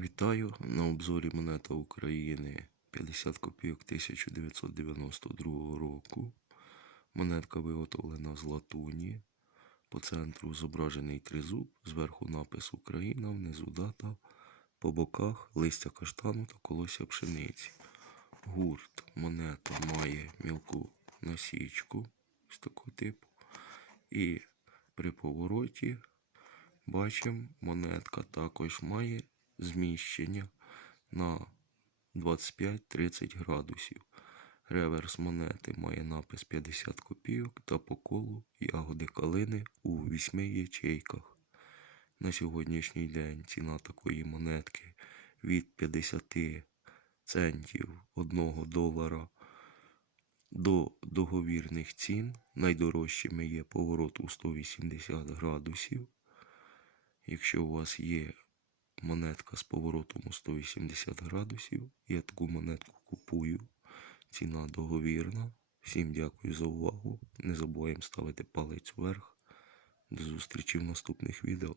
Вітаю на обзорі монета України 50 копійок 1992 року. Монетка виготовлена з латуні. По центру зображений тризуб, зверху напис Україна, внизу дата, по боках листя каштану та колосся пшениці. Гурт монета має мілку насічку з такого типу. І при повороті бачимо, монетка також має зміщення на 25-30 градусів. Реверс монети має напис 50 копійок та по колу ягоди калини у 8 ячейках. На сьогоднішній день ціна такої монетки від 50 центів 1 долара до договірних цін. Найдорожчими є поворот у 180 градусів. Якщо у вас є монетка з поворотом у 180 градусів, я таку монетку купую. Ціна договірна. Всім дякую за увагу. Не забуваємо ставити палець вверх. До зустрічі в наступних відео.